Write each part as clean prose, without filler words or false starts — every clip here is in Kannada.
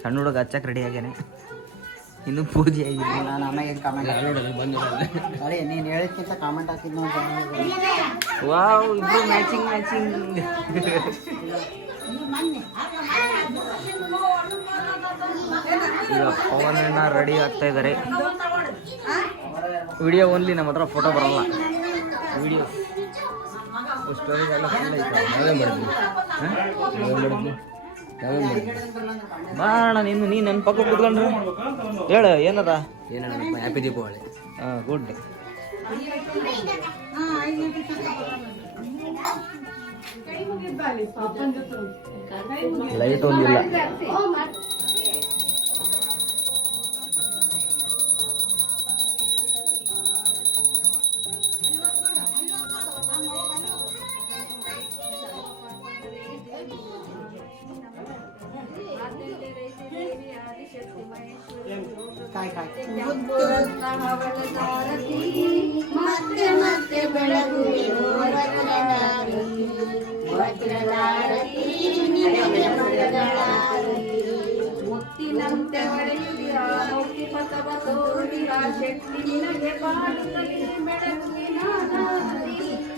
ಸಣ್ಣ ಹುಡುಗ ಹಚ್ಚಕ್ಕೆ ರೆಡಿ ಆಗ್ಯಾನೆ, ಇನ್ನೂ ಪೂಜೆ ಆಗಿದೆ. ನಾನು ಆಮೇಲೆ ಅರೆ ನೀನು ಹೇಳಿದ್ಕಿಂತ ಕಾಮೆಂಟ್ ಹಾಕಿದ್ದು ವಾವ್, ಇಬ್ರು ಮ್ಯಾಚಿಂಗ್ ಈಗ ಪವನಣ್ಣ ರೆಡಿ ಆಗ್ತಾ ಇದ್ದಾರೆ. ವಿಡಿಯೋ ಓನ್ಲಿ, ನಮ್ಮ ಹತ್ರ ಫೋಟೋ ಬರಲ್ಲ. ವಿಡಿಯೋ ಸ್ಟೋರಿ ಎಲ್ಲ ಫುಲ್ ಐತೆ. ಬಾಣ ನೀನು ನನ್ನ ಪಕ್ಕ ಕೂತ್ಕೊಂಡ್ರೆ ಹೇಳು ಏನದ. ಹ್ಯಾಪಿ ದೀಪಾವಳಿ. ಹಾಂ, ಗುಡ್. ಲೈಟ್ ಒಂದಿಲ್ಲ. ಮತ್ತೆ ಮತ್ತೆ ಬೆಳಗುವೆ ಮುತ್ತಿನಂತೆ ಹೊಳೆಯುವಿರ ಮುಕ್ತಿ ಪಥವ ತೋರಿರ ಶಕ್ತಿ ನಿನಗೆ ಪಾಡುತ್ತಲೇ ಬೆಳಗುವಿನ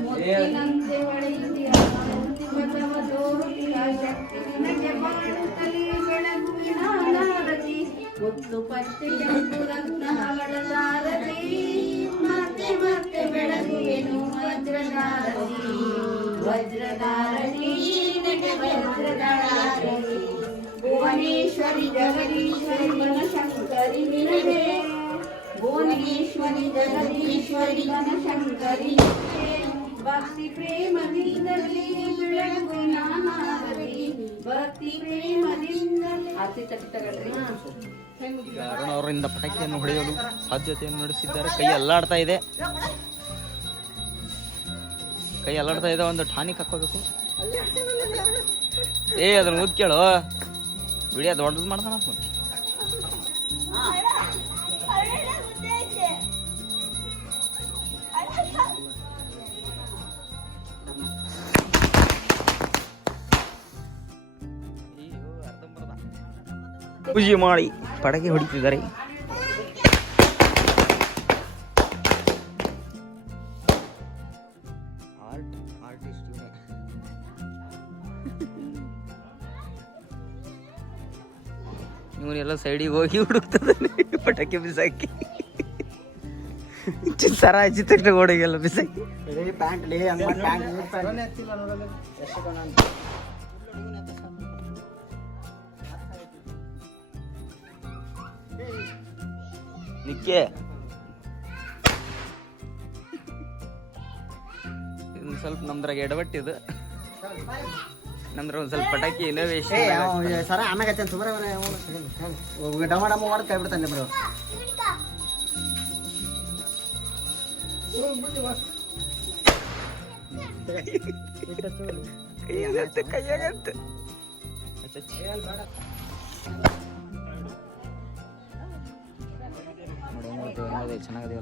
ಮುತ್ತಿನಂತೆ ಹೊಳೆಯುವಿರ ಮುಕ್ತಿ ಪಥವ ತೋರಿರ ಶಕ್ತಿ ನಿನಗೆ ಪಾಡುತ್ತಲೇ ಬೆಳಗುವಿನ ನಾರದಿ ಮುತ್ತು ಪಚ್ಚೆ ಕೆಂಪು ರತ್ನ ಹವಳ ಸಾರದಿ ಮತ್ತೆ ಮತ್ತೆ ಬೆಳಗುವೆನು ವಜ್ರಧಾರದಿ ವಜ್ರಧಾರದಿ ವಜ್ರಧಾರದಿ ಭುವನೇಶ್ವರಿ ಜಗದೀಶ್ವರಿ ಬನಶಂಕರಿ ನಿನಗೆ ಭುವನೇಶ್ವರಿ ಜಗದೀಶ್ವರಿ ಬನಶಂಕರಿ ಭಕ್ತಿ ಪ್ರೇಮದಿಂದಲೇ ಬೆಳಗುವಿನ ನಾರದಿ ಭಕ್ತಿ ಪ್ರೇಮದಿಂದಲೇ ಆರ್ತಿ ತಟ್ಟಗಳ್ರಿ. ಈಗ ಅರುಣ್ ಅವರಿಂದ ಪಟಾಕಿಯನ್ನು ಹೊಡೆಯಲು ಸಾಧ್ಯತೆಯನ್ನು ನಡೆಸಿದ್ದಾರೆ. ಕೈ ಅಲ್ಲಾಡ್ತಾ ಇದೆ, ಒಂದು ಟಾನಿಕ್ ಹಾಕೋಬೇಕು. ಅದನ್ನ ಊದ್ ಕೇಳು, ವಿಡಿಯೋ ದೊಡ್ಡದು ಮಾಡ್ತಾನ. ಪೂಜೆ ಮಾಡಿ ಪಟಾಕಿ ಹೊಡಿತಿದ್ದಾರೆ. ಇವನೆಲ್ಲ ಸೈಡಿಗೆ ಹೋಗಿ ಹುಡುಕ್ತದಾನೆ ಪಟಾಕಿ ಬಿಸಾಕಿ. ಸರ ಹಚ್ಚಿ ತಕ್ಷಣ ಓಡಿಗೆಲ್ಲ ಬಿಸಾಕಿ. ನಿಕ್ಕೆ ಇದೊಂದು ಸ್ವಲ್ಪ ನಮ್ದ್ರಾಗ ಎಡವಟ್ಟಿದು, ನಮ್ದ್ರ ಒಂದ್ ಸ್ವಲ್ಪ ಪಟಾಕಿ ಇನೋವೇಷನ್ ಸರ ಆಮ್ಯಾಗ ಡಮ ಡಮ ಮಾಡಿ ಕೈ ಬಿಡ್ತಾನೆ ಬ್ರೋ. ಕೈಯಾಗಂತ ಚೆನ್ನಾಗಿದೆ.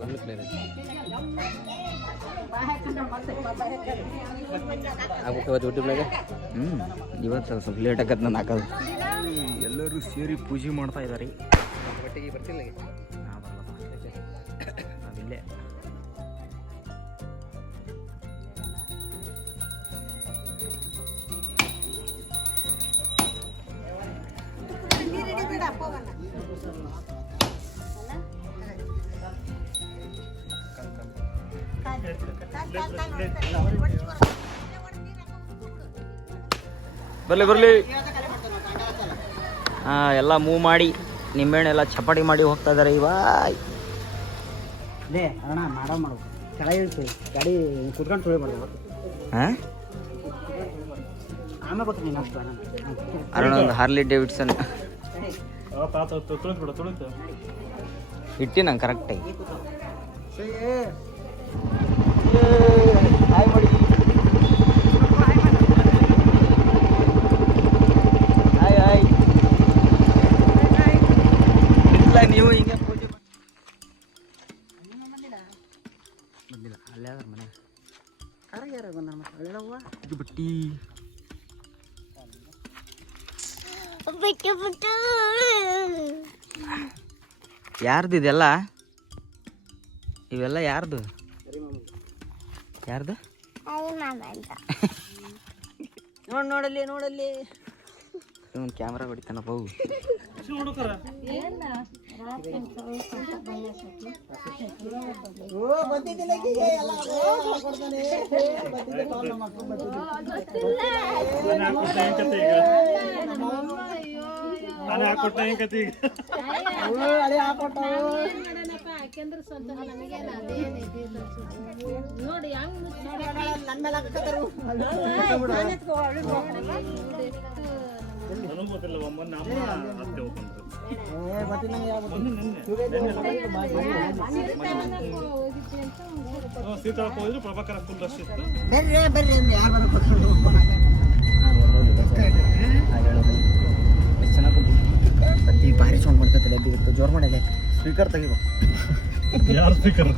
ಇವತ್ತು ಸ್ವಲ್ಪ ಲೇಟ್ ಆಗತ್ತೆ ನಾನು ಹಾಕೋದು. ಎಲ್ಲರೂ ಸೇರಿ ಪೂಜೆ ಮಾಡ್ತಾ ಇದ್ದಾರೆ. ಬರ್ತಿಲ್ಲ ನಾವಿಲ್ಲೇ ಬರ್ಲಿ. ಎಲ್ಲ ಮೂವ್ ಮಾಡಿ ನಿಂಬೆಹಣ್ಣೆಲ್ಲ ಚಪಾಟಿ ಮಾಡಿ ಹೋಗ್ತಾ ಇದಾರೆ. ಇವಾಯ್ ಅಣ್ಣ ಮಾಡು ಕೆಳಗೆ ಗಾಡಿ ಕುತ್ಕೊಂಡು ಸುಳಿ ಮಾಡ್ದೆ ಆಮೇಲೆ ಗೊತ್ತ ನೀನು ಅಷ್ಟು ಅಣ್ಣ ಒಂದು ಹಾರ್ಲಿ ಡೇವಿಡ್ಸನ್ ಇಟ್ಟಿ ನಂಗೆ ಕರೆಕ್ಟಾಗಿ ಹಾಯ್ ಮಾಡಿ. ಹಾಯ್ ಇಲ್ಲ ನೀವು ಹಿಂಗೆ ಪೂಜೆ ಬಂದಿಲ್ಲ. ಅಲ್ಲೇ ಅದ್ರ ಮನೆ ಯಾರ ಬಂದ ಇದು ಬಟ್ಟಿ ಯಾರ್ದು ಇದೆಲ್ಲ? ಇವೆಲ್ಲ ಯಾರ್ದು? ಯಾರ್ದು? ನೋಡಲ್ಲಿ ಇವನ್ ಕ್ಯಾಮ್ರಾ ಹೊಡಿತಾನ ಬಾವು. ಸೀತಾಳಕ್ಕೆ ಹೋದ್ರೆ ಪ್ರಭಾಕರ ಫುಲ್ ರಶ್ ಇತ್ತು. ಭಾರಿ ಸೌಂಡ್ ಮಾಡ್ತೈತೆ ಎದ್ದಿತ್ತು ಜೋರ್ ಮಾಡಿದೆ ಸ್ಪೀಕರ್ ತೆಗಿಬೋ. ಯಾರು ಸ್ಪೀಕರ್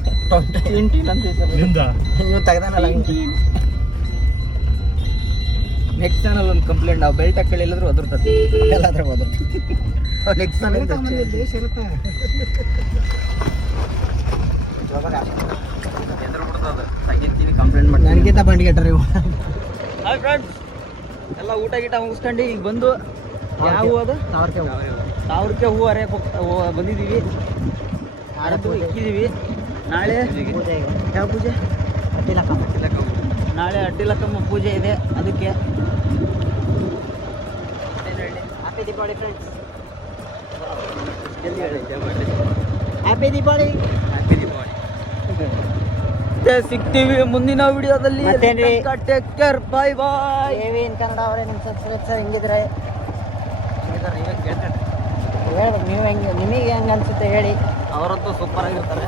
ನಿಂದ ನೀವು ತೆಗ್ದಾನಲ್ಲ ನೆಕ್ಸ್ಟ್ ಚಾನಲ್ ಒಂದು ಕಂಪ್ಲೇಂಟ್, ನಾವು ಬೆಲ್ಟ್ ಹಾಕೊಳ್ಳಿಲ್ಲದ್ರೂ ಒದರ್ತದೆ ಎಲ್ಲಾದ್ರೂ ಹೋದ್ರು ನೆಕ್ಸ್ಟ್ ಕಂಪ್ಲೇಂಟ್ ಮಾಡಿ ನನಗಿಂತ ಬಂಡಿಗೆಟ್ರಿ ಇವು. ಹಾಯ್ ಫ್ರೆಂಡ್ಸ್, ಎಲ್ಲ ಊಟ ಗೀಟ ಮುಗಿಸ್ಕೊಂಡು ಈಗ ಬಂದು ಯಾವ ಹೂ ಅದು ಸಾವಿರಕ್ಕೆ ಹೂ ಬಂದಿದ್ದೀವಿ. ಆಡದ್ದು ಇಕ್ಕಿದ್ದೀವಿ. ನಾಳೆ ಯಾವ ಪೂಜೆ? ನಾಳೆ ಅಡ್ಡಿಲಕ್ಕಮ್ಮ ಪೂಜೆ ಇದೆ, ಅದಕ್ಕೆ ಹ್ಯಾಪಿ ದೀಪಾವಳಿ ಫ್ರೆಂಡ್ಸ್. ಜಲ್ದಿ ಹೇಳಿ. ಹ್ಯಾಪಿ ದೀಪಾವಳಿ. ಹ್ಯಾಪಿ ದೀಪಾವಳಿ. ಸಿಗ್ತೀವಿ ಮುಂದಿನ ವಿಡಿಯೋದಲ್ಲಿ. ಟೇಕ್ ಕೇರ್, ಬಾಯ್ ಬಾಯ್. ಏವಿನ್ ಕನ್ನಡ ಅವರೇ ನಿಮ್ಮ ಸಬ್ಸ್ಕ್ರೈಬರ್ ಹೆಂಗಿದ್ರೆ ನೀವೇ ಕೇಳ್ತಾರೆ, ಹೇಳ್ಬೇಕು. ನೀವು ಹೆಂಗೆ, ನಿಮಗೆ ಹೆಂಗೆ ಅನ್ಸುತ್ತೆ ಹೇಳಿ. ಅವರಂತೂ ಸೂಪರ್ ಆಗಿರ್ತಾರೆ.